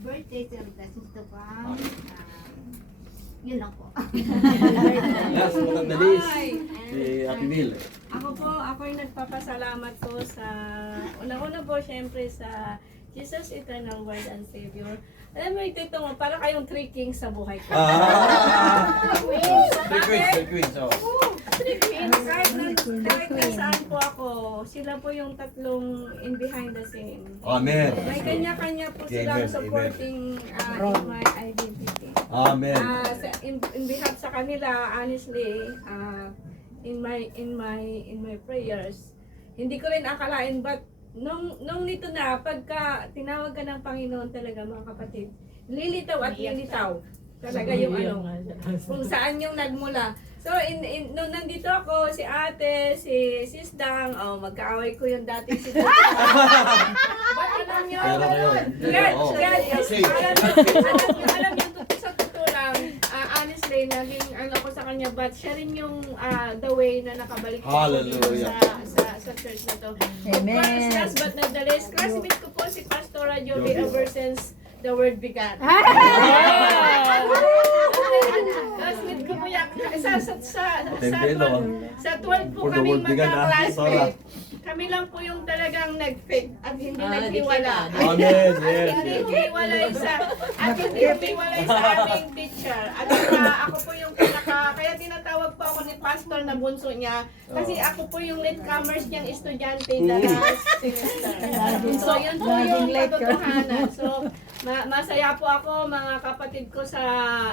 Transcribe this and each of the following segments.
birthday celebration to come. Yun lang po. Last but not the least, Ay, si Ate Nil. ako'y nagpapasalamat po sa, una-una po syempre sa Jesus Eternal Word and Savior. Alam mo, ito mo, para kayong three kings sa buhay ko. Three queens, oh. Three kings, kahit nasaan po ako, sila po yung tatlong in behind the scene. Amen. May kanya-kanya po silang Amen, supporting in my identity. Amen. In behalf sa kanila, honestly, in my prayers, hindi ko rin akalain, but nung nito na, pagka tinawag ka ng Panginoon talaga mga kapatid, lilitaw at lilitaw talaga yung kung saan yung nagmula. So, nung nandito ako, si ate, si Sisdang, magkaaway ko yung dating si But alam nyo, alam nyo, sa totoo lang, honestly, naging ko sa kanya, but siya rin yung the way na nakabalik ako dito sa church na to. Amen. Of course, last but not the least, classmate ko po si Pastora Joby ever since the word began. Classmate ko po yan. Sa 12 po kami magka-classmate. Kami lang po yung talagang nag-fit at hindi naghiwala. Amen. Yes. Hindi humiwalay sa aming teacher. At ako po yung kaya tinatawag po ako ni Pastor na bunso niya. Kasi ako po yung latecomers niyang estudyante na last semester. So yun po yung katotohanan. So masaya po ako mga kapatid ko sa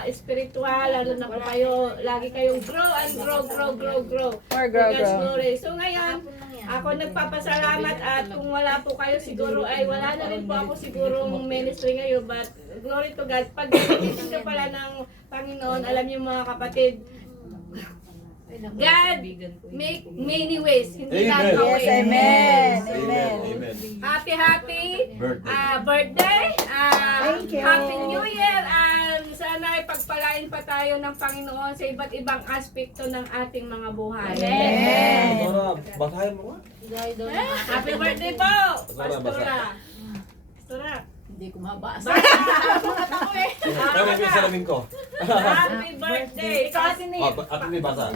espiritual, lalo na po kayo, lagi kayong grow and grow. More grow. Glory. So ngayon, ako nagpapasalamat at kung wala po kayo siguro ay wala na rin po ako sigurong ministry ngayon, but glory to God. Pag nagtitin ka pala ng Panginoon, alam niyo mga kapatid, God make many ways. Hindi lang Amen. way. Yes, amen. Amen. Happy Birthday. birthday. Thank you. Happy New Year. And sana ay pagpalain pa tayo ng Panginoon sa iba't ibang aspekto ng ating mga buhay. Amen. Pastora, basahin mo nga. Happy birthday po, Pastora, Pastora. Pastora. Hindi ko mabasa. Pero yung salamin ko. Happy birthday. Ate Nil, basa.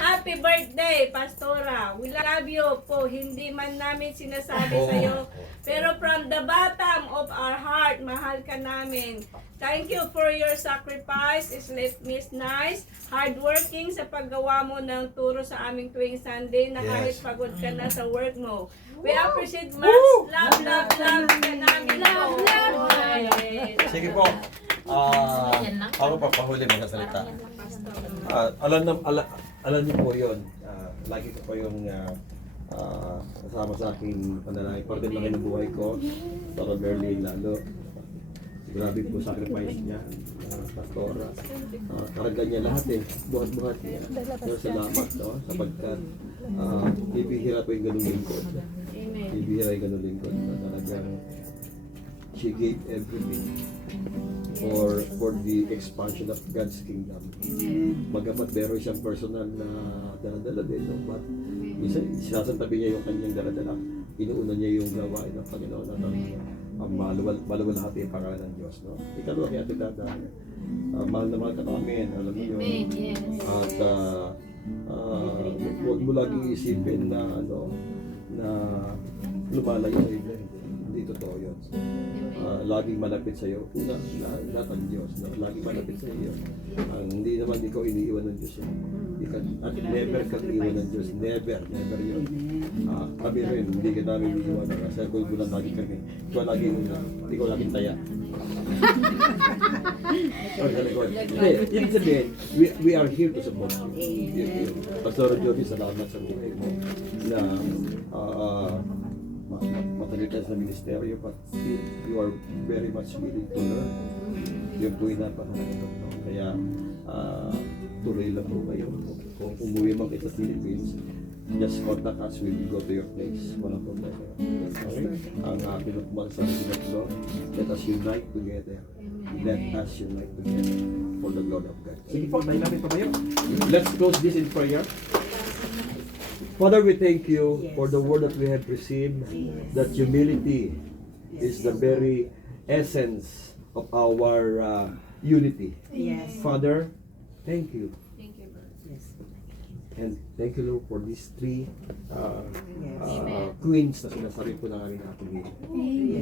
Happy birthday, Pastora. We love you po. Hindi man namin sinasabi sa iyo, pero from the bottom of our heart, mahal ka namin. Thank you for your sacrifice, sleepless nights, hardworking sa paggawa mo ng turo sa aming tuwing Sunday na kahit pagod ka na sa work mo. We appreciate much. Love ka namin. Love. Sige po. Ako papahuli mga salita. Alam niyo po yun. Lagi ko po yung kasama sa aking panalangin. Parte na rin ng buhay ko. Sa Berlin lalo. Grabe po sacrifice niya. Pastora. Karga niya lahat buhat-buhat niya. Pero salamat sapagkat ibihira po yung ganung lingkod. Ibihira yung ganung lingkod. Talagang she gave everything for the expansion of God's kingdom. Bagamat meron siyang personal na daladala din, but isasantabi niya yung kanyang daladala. Inuuna niya yung gawain ng Panginoon na maluwalhati yung pangalan ng Diyos. No? Ikalawa kaya ito dadaan. Mahal na mahal ka namin, alam mo yun. At huwag mo laging isipin na na lumalayo sa iyo. Hindi totoo yun. Laging malapit sa iyo. Una, lahat ang Diyos. No? Laging malapit sa iyo. Hindi naman ikaw iniiwan ng Diyos. At never kang iwan ng Diyos. Never yun. Kami rin, hindi ka namin iniiwan. Kasi kung bulan lagi kami. Ikaw laging una. Ikaw laging taya. Ibig sabihin, we are here to support you. Pastor Joby, salamat sa buhay mo na matagal ka sa ministeryo, but still, you are very much willing to learn. Yung po'y napakalagot. No? Kaya, tuloy lang po kayo. Kung umuwi man kayo sa Philippines, just contact us, we will go to your place. Walang problema. Okay? Ang pinagmang sa sinatlo, let us unite together. Let us unite together for the glory of God. Sige po, tayo namin tumayo. Let's close this in prayer. Father, we thank you for the word that we have received, that humility is the very essence of our unity. Yes. Father, thank you. Thank you, Lord. Yes. And thank you, Lord, for these three Yes. queens na sinasabi po namin natin.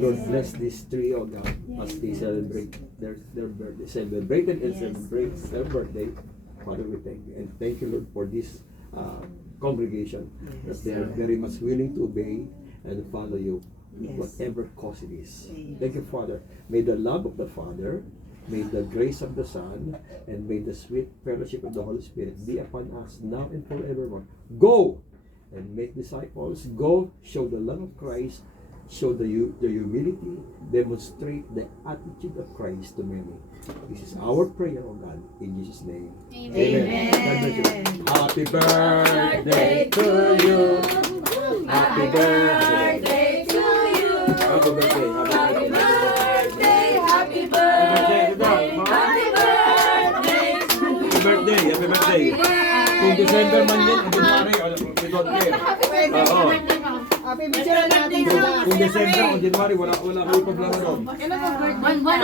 Lord, bless these three, oh God, as they celebrate their birthday, celebrated and celebrate their birthday. Father, we thank you. And thank you, Lord, for this congregation, that they are very much willing to obey and follow you, Yes. whatever cause it is. Yes. Thank you, Father. May the love of the Father, may the grace of the Son, and may the sweet fellowship of the Holy Spirit be upon us now and forevermore. Go and make disciples. Go, show the love of Christ, show the humility, demonstrate the attitude of Christ to many. This is our prayer, O God, in Jesus' name. Amen. God bless you. Happy birthday to you. Happy birthday to you. Happy birthday. Happy birthday, happy birthday, happy birthday to you. Happy birthday. Happy birthday. Kung December man yan, o January, we don't care. Oo. Happy birthday natin sila. Kung December o January, wala kayo problema doon. Buwan-buwan